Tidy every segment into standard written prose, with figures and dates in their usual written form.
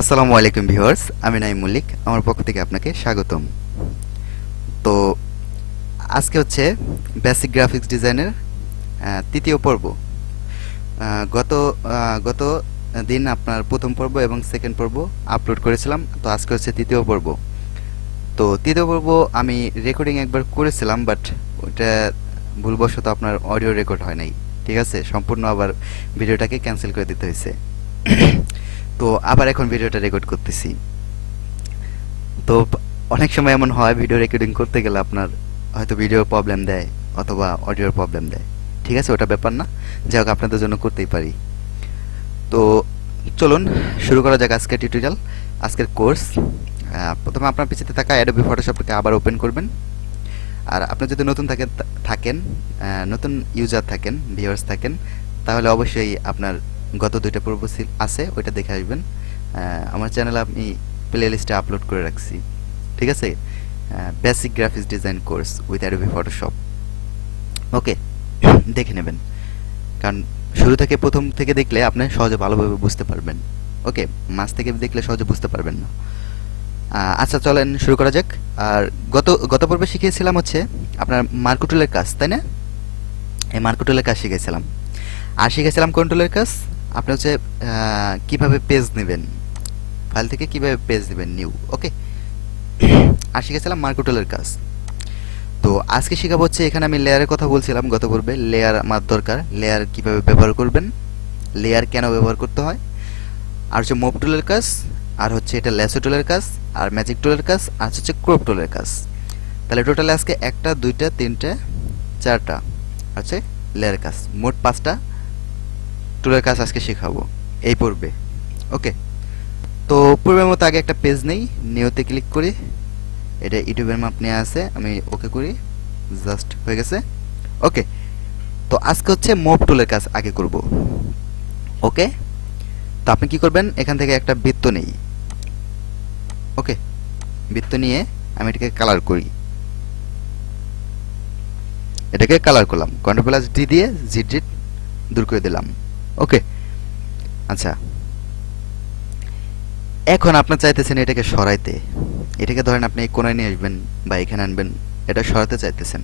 আসসালামু আলাইকুম ভিউয়ার্স, আমি নাইম মল্লিক, আমার পক্ষ থেকে আপনাকে স্বাগতম। তো আজকে হচ্ছে বেসিক গ্রাফিক্স ডিজাইনের তৃতীয় পর্ব। গত গত দিন আপনার প্রথম পর্ব এবং সেকেন্ড পর্ব আপলোড করেছিলাম, তো আজকে হচ্ছে তৃতীয় পর্ব। তো তৃতীয় পর্ব আমি রেকর্ডিং একবার করেছিলাম, বাট ওটা ভুলবশত আপনার অডিও রেকর্ড হয় নাই। ঠিক আছে, সম্পূর্ণ আবার ভিডিওটাকে ক্যান্সেল করে দিতে হয়েছে। তো আবার এখন ভিডিওটা রেকর্ড করতেছি। তো অনেক সময় এমন হয় ভিডিও রেকর্ডিং করতে গেলে আপনার হয়তো ভিডিও প্রবলেম দেয় অথবা অডিওর প্রবলেম দেয়। ঠিক আছে, ওটা ব্যাপার না, যাই হোক আপনাদের জন্য করতেই পারি। তো চলুন শুরু করা যাক আজকের টিউটোরিয়াল, আজকের কোর্স। প্রথমে আপনার পিছিয়ে থাকা অ্যাডোবি ফটোশপটাকে আবার ওপেন করবেন। আর আপনি যদি নতুন থাকেন নতুন ইউজার থাকেন, ভিউয়ার্স থাকেন, তাহলে অবশ্যই আপনার গত দুইটা পর্ব আছে, ওইটা দেখে আসবেন। আমার চ্যানেলে আমি প্লে লিস্টে আপলোড করে রাখছি। ঠিক আছে, basic graphics design course with Adobe Photoshop. Okay, দেখে নেবেন, কারণ শুরু থেকে প্রথম থেকে দেখলে আপনি সহজে ভালোভাবে বুঝতে পারবেন। ওকে, মাঝ থেকে দেখলে সহজে বুঝতে পারবেন না। আচ্ছা চলেন শুরু করা যাক। আর গত গত পর্বে শিখিয়েছিলাম হচ্ছে আপনার মার্কো টুলের কাজ, তাই না? এই মার্কো টুলের কাজ শিখেছিলাম। আর শিখেছিলাম কোন টুলের কাজ? আপনি হচ্ছে কিভাবে পেজ নেবেন, ফাইল থেকে কিভাবে পেজ নেবেন, নিউ। ওকে, আর শিখেছিলাম মার্কো টুলের কাজ। তো আজকে শেখাবো হচ্ছে, এখানে আমি লেয়ারের কথা বলছিলাম গত পর্বে। লেয়ার আমার দরকার, লেয়ার কিভাবে ব্যবহার করবেন, লেয়ার কেন ব্যবহার করতে হয়, আর হচ্ছে মুভ টুলের কাজ, আর হচ্ছে এটা ল্যাসো টুলের কাজ, আর ম্যাজিক টুলের কাজ, আর হচ্ছে ক্রপ টুলের কাজ। তাহলে টোটাল আজকে একটা দুইটা তিনটে চারটা হচ্ছে লেয়ার কাজ, মোট 5টা টুলের কাজ আজকে শেখাবো এই পর্বে। ওকে, তো পূর্বের মতো আগে একটা পেজ নেই, নিউতে ক্লিক করি। এটা ইউটিউবের মাপ নিয়ে আছে, আমি ওকে করি, জাস্ট হয়ে গেছে। ওকে, তো আজকে হচ্ছে মুভ টুলের কাজ আগে করব। ওকে, তো আপনি কি করবেন, এখান থেকে একটা বৃত্ত নেই। ওকে, বৃত্ত নিয়ে আমি এটাকে কালার করি। এটাকে কালার করলাম, কন্ট্রোল+D দিয়ে জিট দূর করে দিলাম। ওকে, আচ্ছা, এখন আপনি চাইতেছেন এটাকে সরাইতে। এটাকে ধরেন আপনি এই কোণায় নিয়ে আসবেন বা এখানে আনবেন, এটা সরাতে চাইতেছেন।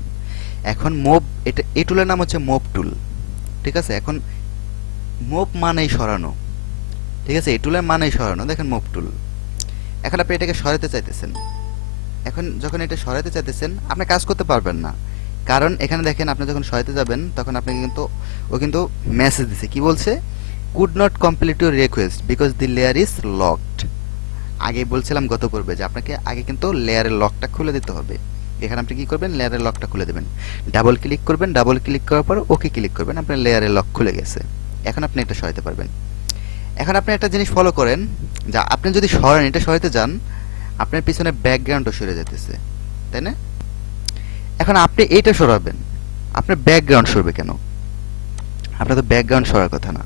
এখন মুভ, এটা এই টুলের নাম হচ্ছে মুভ টুল। ঠিক আছে, এখন মুভ মানেই সরানো। ঠিক আছে, এই টুলের মানেই সরানো। দেখেন মুভ টুল, এখন আপনি এটাকে সরাতে চাইতেছেন। এখন যখন এটা সরাতে চাইতেছেন, আপনি কাজ করতে পারবেন না, কারণ এখানে দেখেন আপনি যখন সরাতে যাবেন তখন আপনি কিন্তু মেসেজ দিছে, কি বলছে, could not complete your request because the layer is locked. আগে বলছিলাম গত পর্বে যে আপনাকে আগে কিন্তু লেয়ারের লকটা খুলে দিতে হবে। এখানে আপনি কি করবেন, লেয়ারের লকটা খুলে দেবেন, ডাবল ক্লিক করবেন, ডাবল ক্লিক করার পর ওকে ক্লিক করবেন, আপনার লেয়ারের লক খুলে গেছে। এখন আপনি এটা সরাতে পারবেন। এখন আপনি একটা জিনিস ফলো করেন, যা আপনি যদি সরান, এটা সরাতে যান, আপনার পিছনে ব্যাকগ্রাউন্ডও সরে যেতেছে, তাই না? এখন আপনি এইটা সরাবেন, আপনার ব্যাকগ্রাউন্ড সরবে কেন? আপনার তো ব্যাকগ্রাউন্ড সরার কথা না,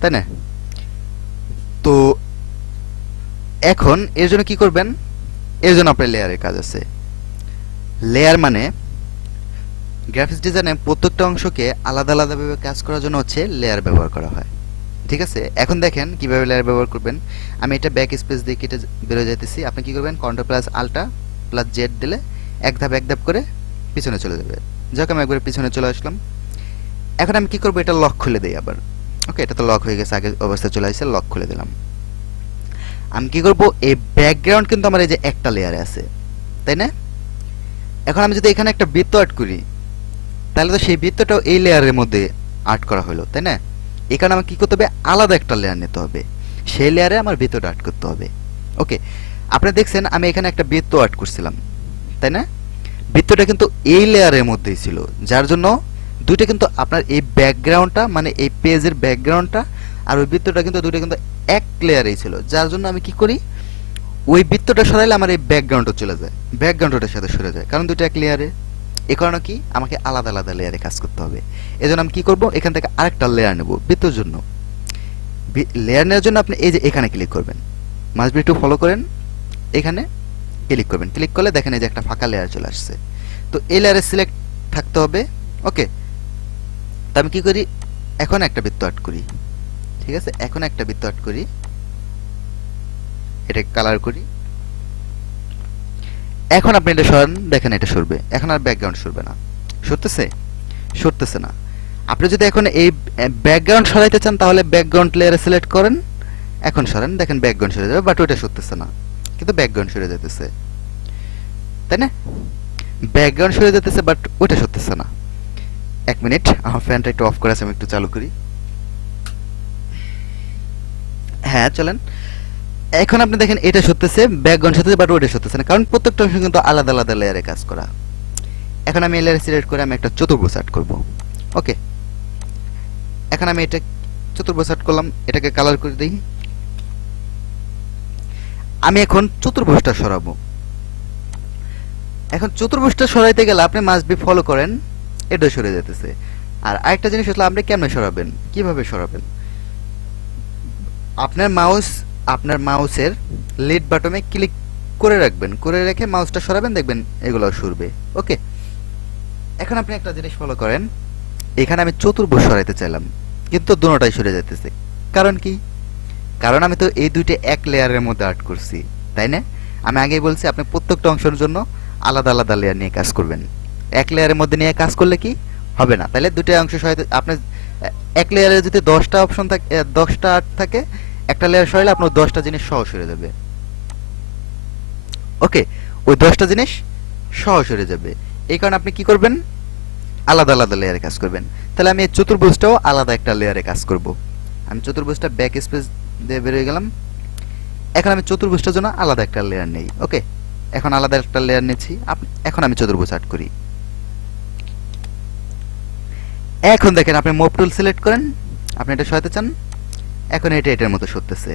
তাই না? তো এখন এর জন্য কি করবেন, এর জন্য আপনার লেয়ারের কাজ আছে। লেয়ার মানে গ্রাফিক্স ডিজাইনে প্রত্যেকটা অংশকে আলাদা আলাদাভাবে কাজ করার জন্য হচ্ছে লেয়ার ব্যবহার করা হয়। ঠিক আছে, এখন দেখেন কিভাবে লেয়ার ব্যবহার করবেন। আমি এটা ব্যাক স্পেস দিয়ে কেটে বেরোয় যাইতেছি। আপনি কি করবেন, Ctrl+Alt+Z দিলে এক ধাপ করে পিছনে চলে যাবে। যাক, আমি একবারে পিছনে চলে আসলাম। এখন আমি কি করব, এটা লক খুলে দেই আবার। ওকে, এটা তো লক হয়ে গেছে, আগে অবস্থায় চলে আসছে, লক খুলে দিলাম। আমি কি করব, এই ব্যাকগ্রাউন্ড কিন্তু আমার এই যে একটা লেয়ারে আছে, তাই না? এখন আমি যদি এখানে একটা বৃত্ত আর্ট করি, তাহলে তো সেই বৃত্তটাও এই লেয়ারের মধ্যে আর্ট করা হলো, তাই না? এই কারণে আমাকে কি করতে হবে, আলাদা একটা লেয়ার নিতে হবে, সেই লেয়ারে আমার বৃত্তটা আর্ট করতে হবে। ওকে, আপনারা দেখছেন আমি এখানে একটা বৃত্ত আর্ট করছিলাম, তাই না? বৃত্তটা কিন্তু এই লেয়ারের মধ্যেই ছিল, যার জন্য দুইটা কিন্তু আপনার এই ব্যাকগ্রাউন্ডটা, মানে এই পেজের ব্যাকগ্রাউন্ডটা আর ওই বৃত্তটা কিন্তু দুইটা কিন্তু এক লেয়ারেই ছিল, যার জন্য আমি কি করি, ওই বৃত্তটা সরাইলে আমার এই ব্যাকগ্রাউন্ডটা চলে যায়, ব্যাকগ্রাউন্ডটার সাথে সরে যায়, কারণ দুইটা এক লেয়ারে। এ কারণে কি আমাকে আলাদা আলাদা লেয়ারে কাজ করতে হবে। এজন্য আমি কি করব, এখান থেকে আরেকটা লেয়ার নেব বৃত্তর জন্য। লেয়ার নেওয়ার জন্য আপনি এই যে এখানে ক্লিক করবেন, মাস্ট বি একটু ফলো করেন, এখানে ক্লিক করবেন। ক্লিক করলে দেখেন এই যে একটা ফাঁকা লেয়ার চলে আসছে। তো এই লেয়ারে সিলেক্ট থাকতে হবে। ওকে, তো আমি কি করি, এখন একটা বৃত্ত আর্ট করি। ঠিক আছে, এখন একটা বৃত্ত আর্ট করি। এটাকে কালার করি। এখন আপনি এটা সরান, দেখেন এটা সরবে। এখন আর ব্যাকগ্রাউন্ড সরবে না। সরতেছে? সরতেছে না। আপনি যদি এখন এই ব্যাকগ্রাউন্ড সরাইতে চান তাহলে ব্যাকগ্রাউন্ড লেয়ারে সিলেক্ট করেন, এখন সরান, দেখেন ব্যাকগ্রাউন্ড সরে যাবে, বাট ওইটা সরতেছে না, কিন্তু ব্যাকগ্রাউন্ড সরে যেতেছে, তাই না? ব্যাকগ্রাউন্ড সরে যেতেছে বাট ওইটা সরতেছে না। এক মিনিট, আমার ফ্যানটা একটু অফ করে আছে, আমি একটু চালু করি। হ্যাঁ চলেন, এখন আপনি দেখেন এটা সরতেছে, ব্যাকগ্রাউন্ড সরতেছে, বাট ওইটা সরতেছে না, কারণ প্রত্যেকটা অংশ কিন্তু আলাদা আলাদা লেয়ারে কাজ করা। এখন আমি এই লেয়ারে সিলেক্ট করে আমি একটা চতুর্ভুজ আর্ট করব। ওকে, এখন আমি এটা চতুর্ভুজ আর্ট করলাম, এটাকে কালার করে দিই। আমি এখন চতুর্ভুজটা সরাবো। এখন চতুর্ভুজটা সরাইতে গেলে আপনি মাস্ট বি ফলো করেন, এটা সরে যেতেছে। আর আরেকটা জিনিস হলো, আপনি কেমনে সরাবেন, কিভাবে সরাবেন? আপনার মাউসের লিড বাটনে ক্লিক করে রাখবেন, করে রেখে মাউসটা সরাবেন, দেখবেন এগুলো সরবে। ওকে, এখন আপনি একটা জিনিস ফলো করেন, এখানে আমি চতুর্ভুজ সরাইতে চাইলাম, কিন্তু দুটোটাই সরে যেতেছে। কারণ কি? কারণ আমি তো এই দুইটা এক লেয়ারের মধ্যে আর্ট করছি, তাই না? আমি আগেই বলছি আপনি প্রত্যেকটা অংশের জন্য আলাদা আলাদা লেয়ার নিয়ে কাজ করবেন। এক লেয়ারের মধ্যে নিয়ে কাজ করলে কি হবে না, তাহলে দুটো অংশ সরাইতে আপনি এক লেয়ারে যদি 10টা অপশন থাকে, 10টা আর্ট থাকে, একটা লেয়ার সরাইলে আপনার 10টা জিনিস সহ সরে যাবে। ওকে, ওই 10টা জিনিস সহ সরে যাবে। এই কারণে আপনি কি করবেন, আলাদা আলাদা লেয়ারে কাজ করবেন। তাহলে আমি এই চতুর্ভুজটাও আলাদা একটা লেয়ারে কাজ করব। আমি চতুর্ভুজটা ব্যাক স্পেস দিয়ে বেরিয়ে গেলাম। এখন আমি চতুর্ভুজটার জন্য আলাদা একটা লেয়ার নেই। ওকে, এখন আলাদা একটা লেয়ার নিচ্ছি। এখন আমি চতুর্ভুজ আর্ট করি। এখন দেখেন, আপনি মুভ টুল সিলেক্ট করেন, আপনি এটা সরাতে চান, এখন এটা এটার মতো সরতেছে।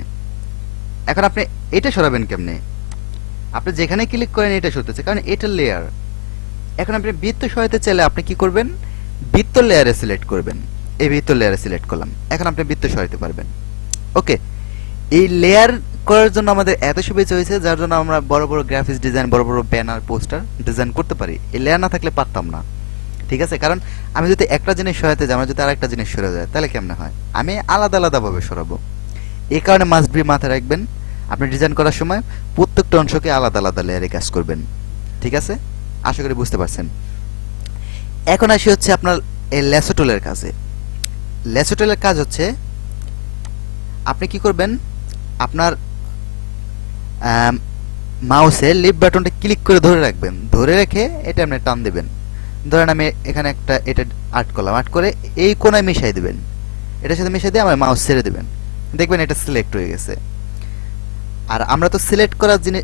এখন আপনি এটা সরাবেন কেমনে? আপনি যেখানে ক্লিক করেন এটা সরতেছে, কারণ এটা লেয়ার। এখন আপনি বৃত্ত সরাতে চাইলে আপনি কি করবেন, বৃত্ত লেয়ারে সিলেক্ট করবেন। এই বৃত্ত লেয়ারে সিলেক্ট করলাম, এখন আপনি বৃত্ত সরাতে পারবেন। ওকে, এই লেয়ার করার জন্য আমাদের এত সুবিধা হয়েছে, যার জন্য আমরা বড় বড় গ্রাফিক্স ডিজাইন, বড় বড় ব্যানার, পোস্টার ডিজাইন করতে পারি। এই লেয়ার না থাকলে পারতাম না। ঠিক আছে, কারণ আমি যদি একটা জিনিস সরাতে যাই, আমার যদি আরেকটা জিনিস সরে যায়, তাহলে কেমনে হয়? আমি আলাদা আলাদা ভাবে সরাবো। এই কারণে মাস্ট বি মাথায় রাখবেন, আপনি ডিজাইন করার সময় প্রত্যেকটা অংশকে আলাদা আলাদা লেয়ারে কাজ করবেন। ঠিক আছে, আশা করি বুঝতে পারছেন। এখন আসি হচ্ছে আপনার এই ল্যাসো টুলের কাজে। ল্যাসো টুলের কাজ হচ্ছে, আপনি কি করবেন, আপনার মাউসে লিফট বাটনটা ক্লিক করে ধরে রাখবেন, ধরে রেখে এটা আপনি টান দেবেন। ধরেন আমি এখানে একটা এটা আর্ট করলাম, আর্ট করে এই কোণায় মিশাই দিবেন, এটার সাথে মিশিয়ে দিয়ে আমার মাউস ছেড়ে দিবেন, দেখবেন এটা সিলেক্ট হয়ে গেছে। আর আমরা তো সিলেক্ট করার জিনিস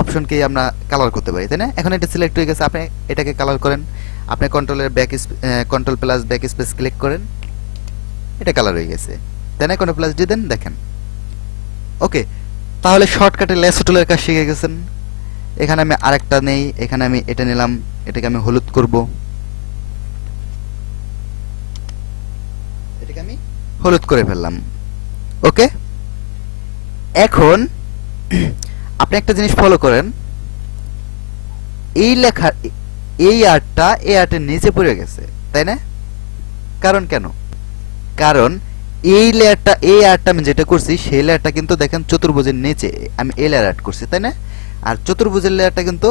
অপশনকে আমরা কালার করতে পারি, তাই না? এখন এটা সিলেক্ট হয়ে গেছে, আপনি এটাকে কালার করেন, আপনি control plus back space click করেন, এটা কালার হয়ে গেছে, তাই না? কন্ট্রোল প্লাস দিয়ে দেন, দেখেন। ওকে, তাহলে শর্টকাটে ল্যাসো টুলের কাজ শিখে গেছেন। এখানে আমি আরেকটা নেই, এখানে আমি এটা নিলাম, এটাকে আমি হলুদ করব, এটাকে আমি হলুদ করে ফেললাম। ওকে, এখন আপনি একটা জিনিস ফলো করেন, এই লেখা, এই আর্টটা এই আর্টের নিচে পড়ে গেছে, তাই না? কারণ কেন? কারণ এই লেয়ারটা, এই আর্টটা আমি যেটা করছি সেই লেয়ারটা কিন্তু দেখেন চতুর্ভুজের নিচে, আমি এই লেয়ার আর্ট করছি, তাই না? আর চতুর্ভুজের লেয়ারটা কিন্তু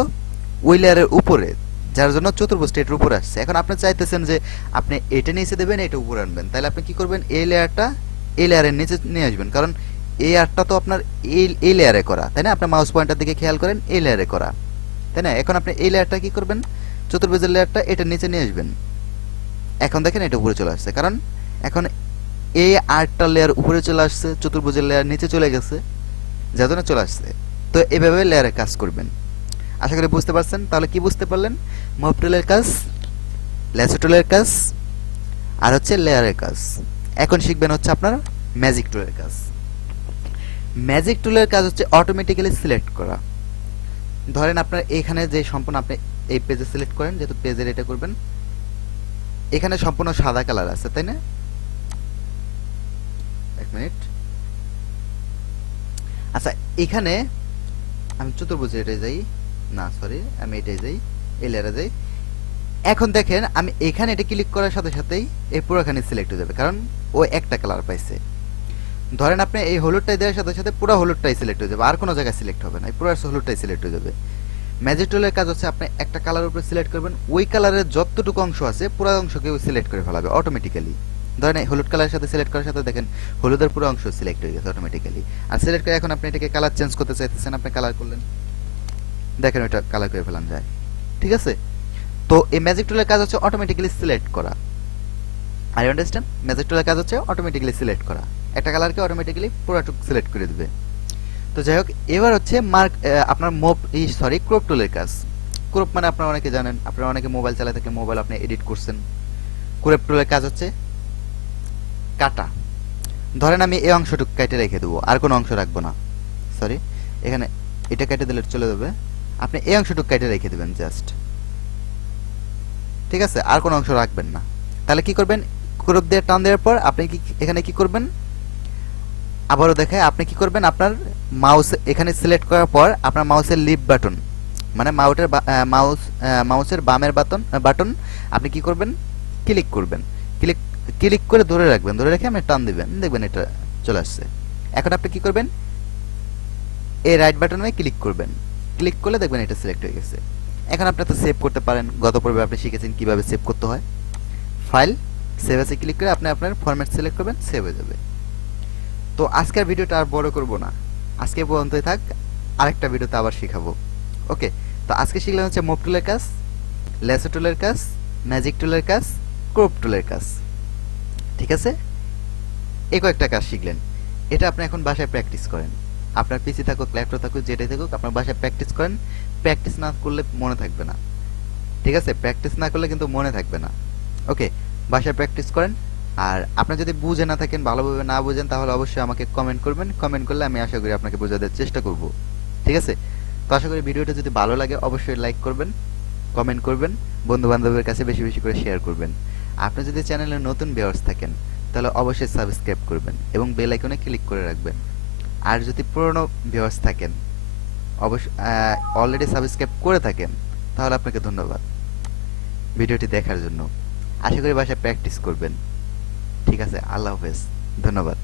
ওই লেয়ারের উপরে, যার জন্য চতুর্ভুজটা এটার উপরে আসছে। এখন আপনি চাইতেছেন যে আপনি এটা নিচে দেবেন, এটা উপরে আনবেন, তাহলে আপনি কি করবেন, এই লেয়ারটা এই লেয়ারের নিচে নিয়ে আসবেন, কারণ এই আর্টটা তো আপনার এই লেয়ারে করা, তাই না? আপনার মাউস পয়েন্টার দিকে খেয়াল করেন, এই লেয়ারে করা, তাই না? এখন আপনি এই লেয়ারটা কি করবেন, চতুর্ভুজের লেয়ারটা এটা নিচে নিয়ে আসবেন। এখন দেখেন এটা উপরে চলে আসছে, কারণ এখন এই আর্টটা লেয়ার উপরে চলে আসছে, চতুর্ভুজের লেয়ার নিচে চলে গেছে, যার জন্য চলে আসছে। তো এভাবে লেয়ারে কাজ করবেন। আশা করি বুঝতে পারছেন। তাহলে কি বুঝতে পারলেন? মুভ টুলের কাজ, ল্যাসো টুলের কাজ, আর হচ্ছে লেয়ারের কাজ। এখন শিখবেন হচ্ছে আপনার ম্যাজিক টুলের কাজ। ম্যাজিক টুলের কাজ হচ্ছে অটোমেটিক্যালি সিলেক্ট করা। ধরেন আপনার এখানে যে সম্পূর্ণ আপনি এই পেজে সিলেক্ট করেন, যেহেতু পেজের এটা করবেন, এখানে সম্পূর্ণ সাদা কালার আছে, তাই না? এক মিনিট, আচ্ছা এখানে আমি চতুর্ভুজে এটাই যাই, না সরি আমি এটাই যাই, এই লেয়ারে যাই। এখন দেখেন আমি এখানে এটা ক্লিক করার সাথে সাথেই এই পুরোখানে সিলেক্ট হয়ে যাবে, কারণ ও একটা কালার পাইছে। ধরেন আপনি এই হলুদটাই দেওয়ার সাথে সাথে পুরো হলুদটাই সিলেক্ট হয়ে যাবে, আর কোনো জায়গায় সিলেক্ট হবে না, এই পুরো হলুদটাই সিলেক্ট হয়ে যাবে। ম্যাজিক টুলের কাজ হচ্ছে আপনি একটা কালার উপরে সিলেক্ট করবেন, ওই কালারের যতটুকু অংশ আছে পুরো অংশকে সিলেক্ট করে ফেলাবে অটোমেটিক্যালি। ধরেন এই হলুদ কালারের সাথে সিলেক্ট করার সাথে দেখেন হলুদের পুরো অংশ সিলেক্ট হয়ে গেছে অটোমেটিক্যালি। আর সিলেক্ট করে এখন আপনি এটাকে কালার চেঞ্জ করতে চাইতেছেন, আপনি কালার করলেন, দেখেন ওইটা কালার করে ফেলান যায়। ঠিক আছে, তো এই ম্যাজিক টুলের কাজ হচ্ছে অটোমেটিক্যালি সিলেক্ট করা। আর ইউ আন্ডারস্ট্যান্ড, ম্যাজিক টুলের কাজ হচ্ছে অটোমেটিক্যালি সিলেক্ট করা, একটা কালারকে অটোমেটিক্যালি পুরোটুকু সিলেক্ট করে দিবে। তো যাই হোক, এবার হচ্ছে আপনার ক্রপ টুলের কাজ। ক্রপ মানে আপনারা অনেকে জানেন, আপনারা অনেকে মোবাইল চালাতে থাকলে মোবাইল আপনি এডিট করছেন। ক্রপ টুলের কাজ হচ্ছে কাটা। ধরেন আমি এই অংশটুকু কেটে রেখে দেবো, আর কোনো অংশ রাখবো না, সরি এখানে এটা কেটে দিলে চলে যাবে, আপনি এই অংশটুকু কেটে রেখে দেবেন জাস্ট। ঠিক আছে, আর কোনো অংশ রাখবেন না। তাহলে কি করবেন, ক্রপ দিয়ে টান দেওয়ার পর আপনি এখানে কি করবেন, আবারও দেখায়, আপনি কি করবেন, আপনার মাউস এখানে সিলেক্ট করার পর আপনার মাউসের লিফট বাটন, মানে মাউসের বামের বাটন আপনি কি করবেন, ক্লিক করবেন, ক্লিক ক্লিক করে ধরে রাখবেন, ধরে রেখে আপনি টান দিবেন, দেখবেন এটা চলে আসছে। এখন আপনি কি করবেন, এই রাইট বাটনে ক্লিক করবেন, ক্লিক করলে দেখবেন এটা সিলেক্ট হয়ে গেছে। এখন আপনি তো সেভ করতে পারেন, গত পর্বে আপনি শিখেছেন কিভাবে সেভ করতে হয়। ফাইল, সেভ এসে ক্লিক করে আপনি আপনার ফরম্যাট সিলেক্ট করবেন, সেভ হয়ে যাবে। তো আজকের ভিডিওটা আর বড় করব না, আজকে পর্যন্তই থাক, আরেকটা ভিডিওতে আবার শিখাবো। ওকে, তো আজকে শিখলাম হচ্ছে মুভ টুলের কাজ, লেসো টুলের কাজ, ম্যাজিক টুলের কাজ, ক্রপ টুলের কাজ। ঠিক আছে, এই কয়েকটা কাজ শিখলেন, এটা আপনি এখন বাসায় প্র্যাকটিস করেন। আপনার পিসি থাকুক, ল্যাপটপ থাকুক, যেটাই থাকুক, আপনার বাসায় প্র্যাকটিস করেন। প্র্যাকটিস না করলে মনে থাকবে না। ঠিক আছে, প্র্যাকটিস না করলে কিন্তু মনে থাকবে না। ওকে, বাসায় প্র্যাকটিস করেন। আর আপনি যদি বুঝে না থাকেন, ভালোভাবে না বুঝেন, তাহলে অবশ্যই আমাকে কমেন্ট করবেন, কমেন্ট করলে আমি আশা করি আপনাকে বোঝাতে চেষ্টা করব। ঠিক আছে, তো আশা করি ভিডিওটা যদি ভালো লাগে অবশ্যই লাইক করবেন, কমেন্ট করবেন, বন্ধু বান্ধবের কাছে বেশি বেশি করে শেয়ার করবেন। আপনি যদি চ্যানেলে নতুন ভিউয়ার্স থাকেন তাহলে অবশ্যই সাবস্ক্রাইব করবেন এবং বেল আইকনে ক্লিক করে রাখবেন। আর যদি পুরনো ভিউয়ার্স থাকেন, অবশ্যই অলরেডি সাবস্ক্রাইব করে থাকেন, তাহলে আপনাকে ধন্যবাদ ভিডিওটি দেখার জন্য। আশা করি বাসায় প্র্যাকটিস করবেন। ঠিক আছে, আল্লাহ হাফেজ, ধন্যবাদ।